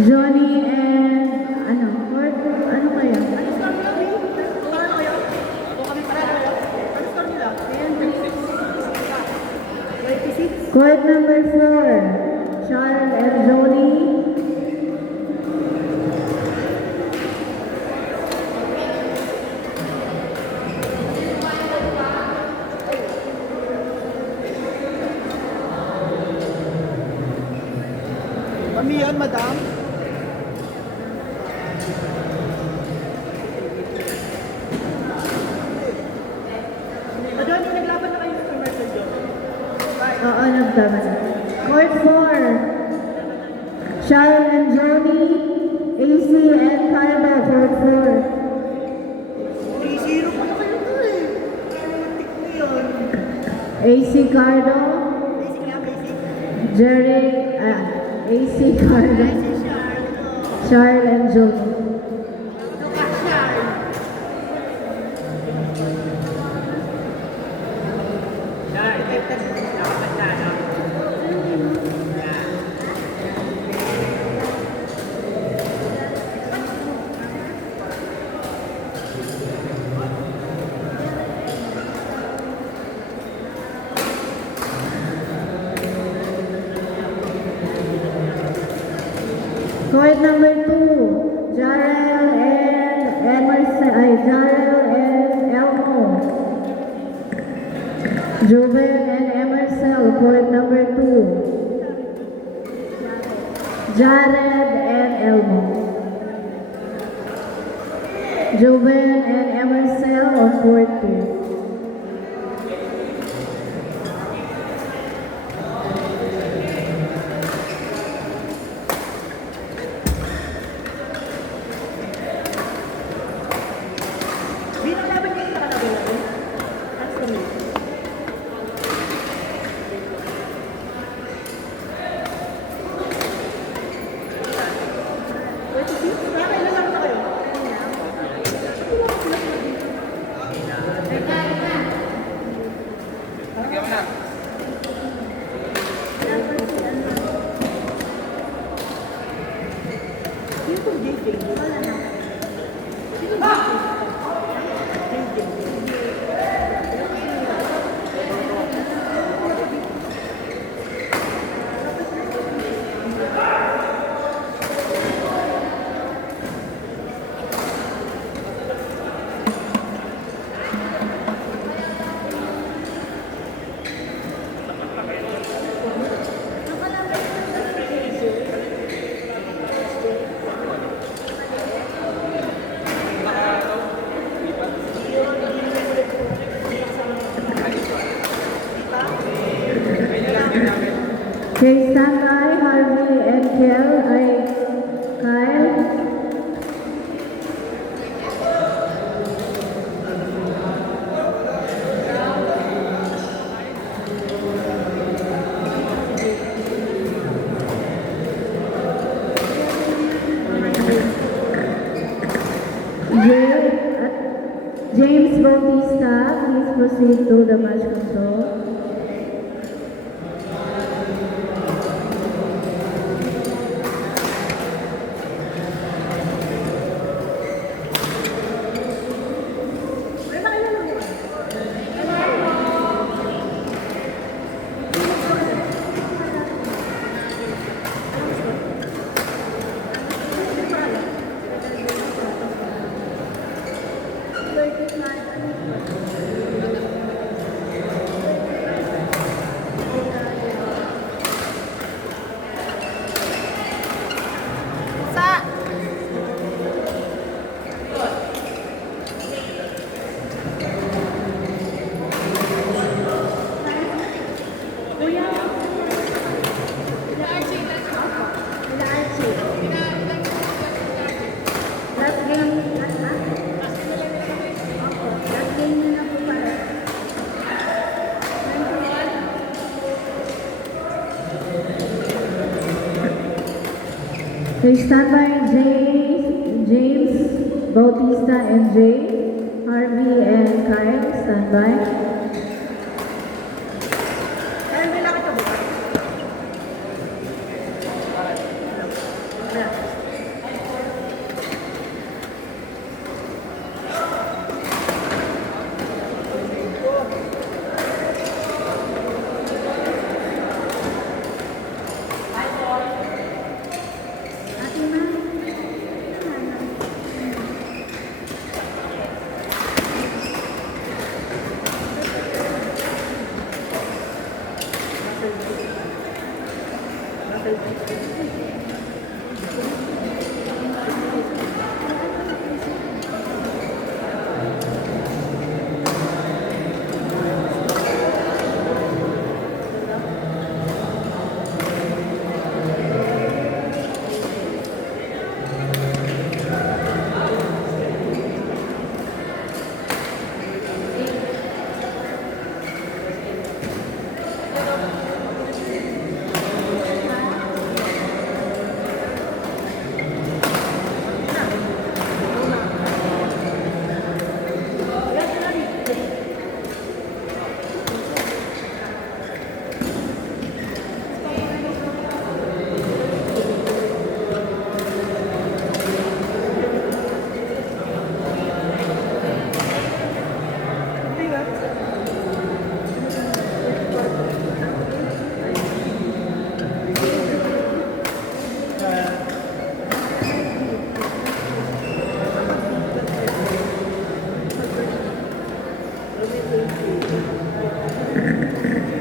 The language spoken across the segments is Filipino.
Johnny and ano kaya? Court number 4, Charles and Johnny. Kami yan, madam. Madam, yung naglaban na kayo sa commercial job. Oo, nagtama na. Court 4, Charles and Johnny, AC and Carlo, Court 4. 3-0 pa na kayo to eh. Romantic na yun. AC Carlo, Basic lang, basic. Jerry, AC Carlo, Charles and Johnny. Court number 2, Jarrell and Elmo. Joven and Emercel, court number 2. Jared and Elmo. Joven and Emercel on court 2. Okay, stand by, Harvey and Kyle. James Bautista, please proceed to the match control. Okay, stand by James Bautista and Jay. Harvey and Kyle, stand by. Ay, may lakad ka ba?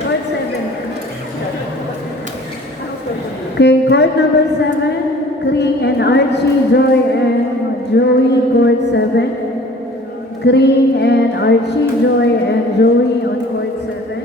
Court 7. Okay, court number 7, Kring and Archie, Joy and Joey, court 7. Kring and Archie, Joy and Joey on court 7.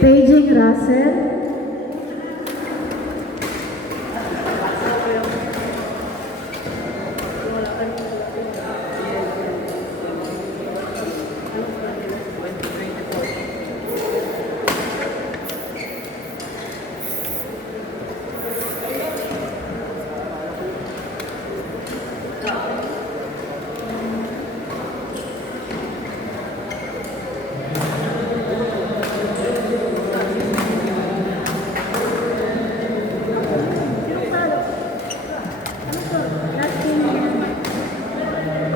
Paging Russell.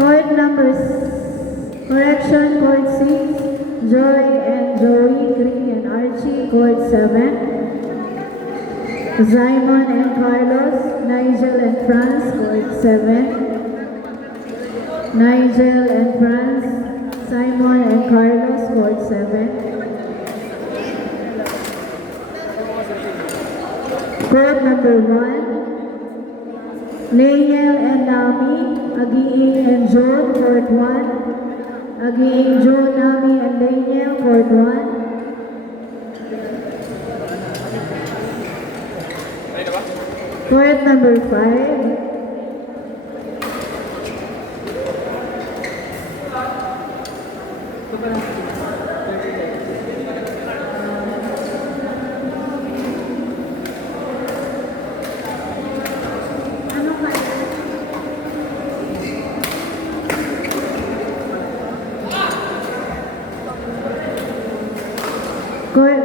Court numbers, correction, court 6, Joy and Joey, Kring and Archie, court 7. Simon and Carlos, Nigel and Franz, court 7. Nigel and Franz, Simon and Carlos, court 7. Court number 1, Laniel and Nami, Agiing and John, court 1. Agiing, John, Nami and Laniel, court 1. Court number 5, court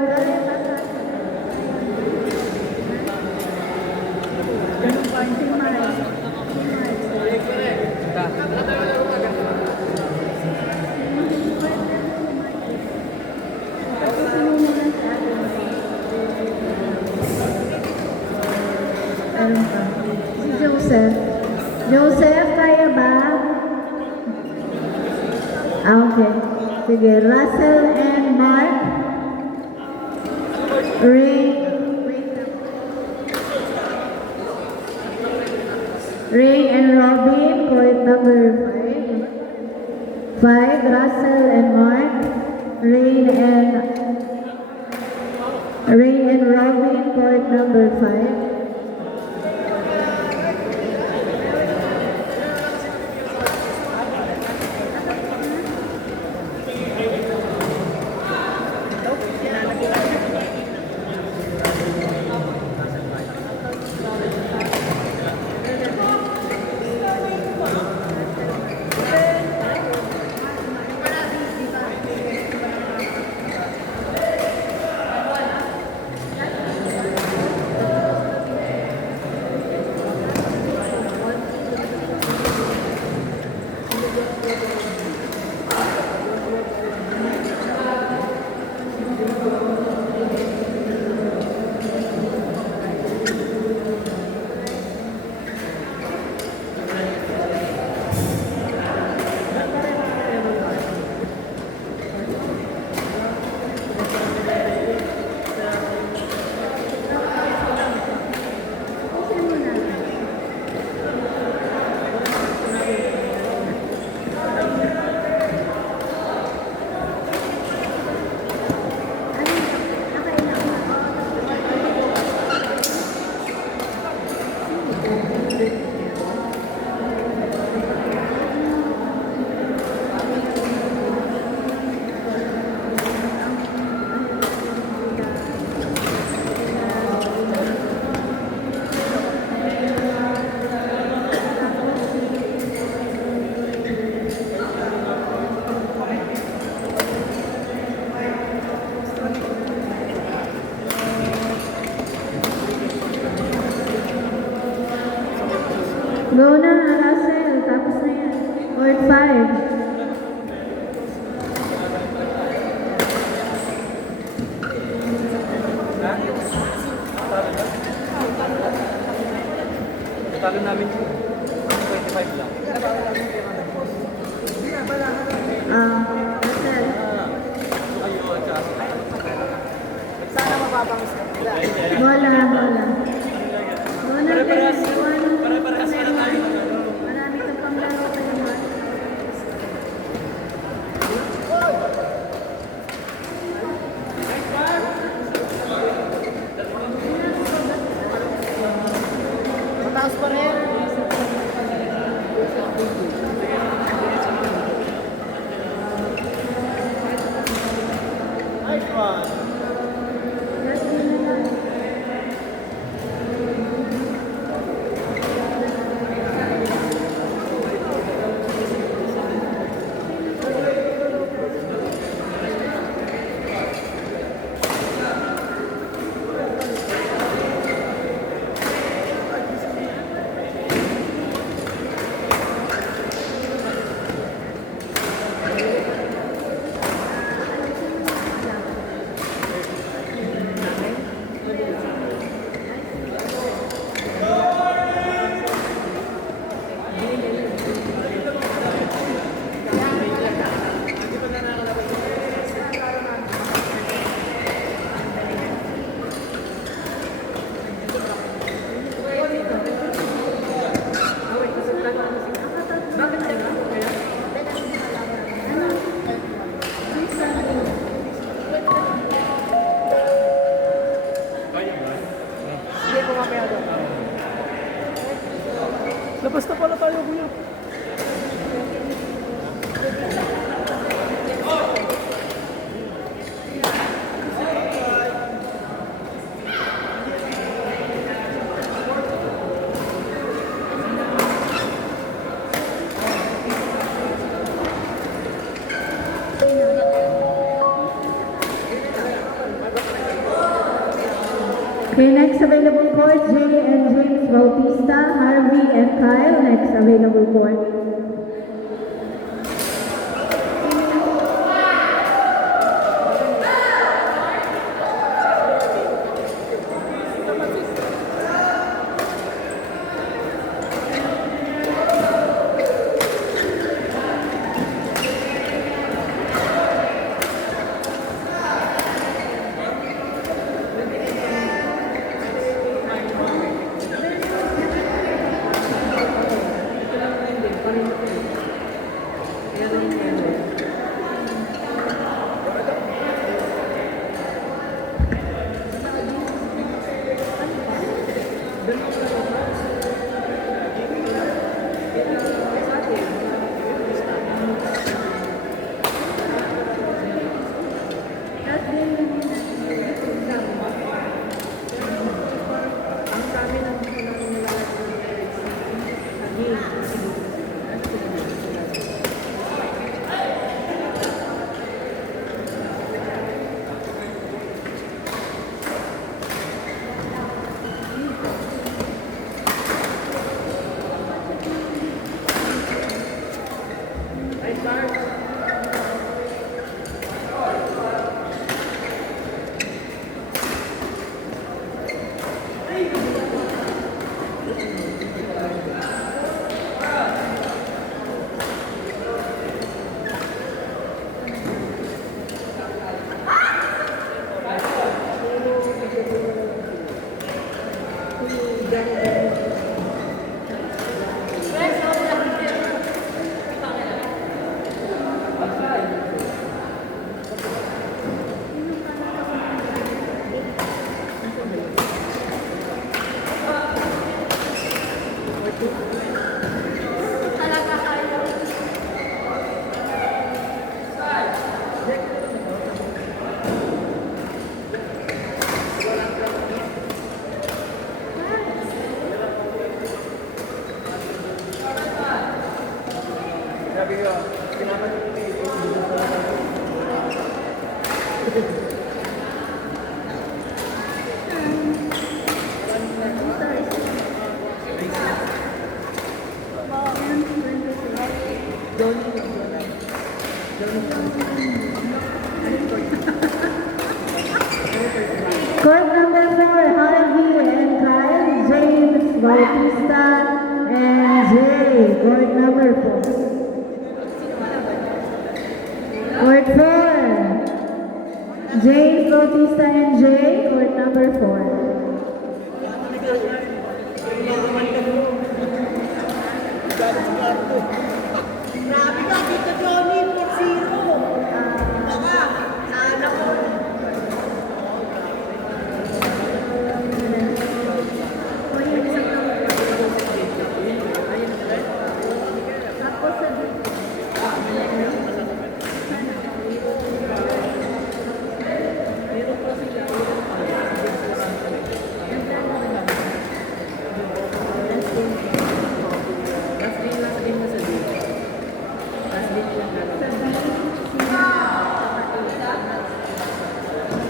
Meron pa. Si Joseph. Joseph, kaya ba? Okay. Sige, Russell and Mark. Ray and Robin, court number 5. 5, Russell and Mark. Ray and Robin, court number 5. tapos na yan. Court 5. Talo namin 25 lang. Marcel. Ayo, at saka Sana mababang sila. Bola. Bola, Pare-parehas. iwan. Pare-parehas na tayo. Marami kang panglaro pa naman. Mataas pa rin. Nice one. Last game na lang. Hindi ko mamaya doon. Labas na pala tayo, kuya. Okay, next available court, Jay and James Bautista, Harvey and Kyle, next available court. Court number 4, Harvey and Kyle, James Bautista, and Jay. Court number 4. Court 4, James Bautista and Jay. Court number 4. Grabe ka, Tito Johnny, 4-0. Baka, sana ko.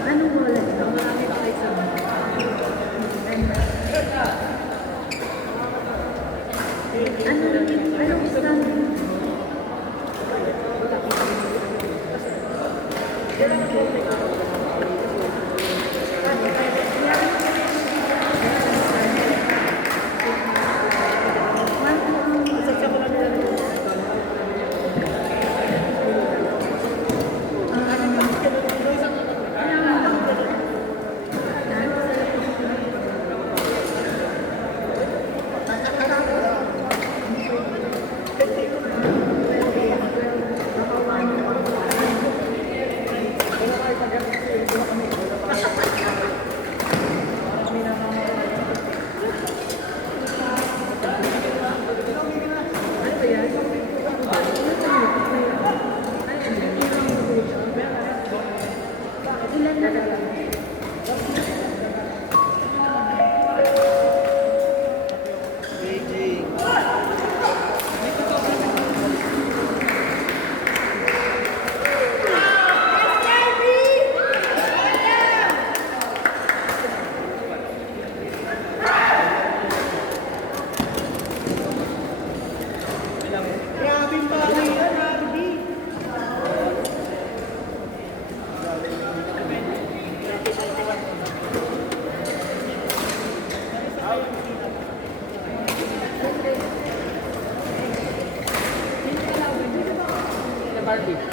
Anong bola ito? Anong stand? Ilan na lang? Grabing bawi yan, Harvey. Barbie.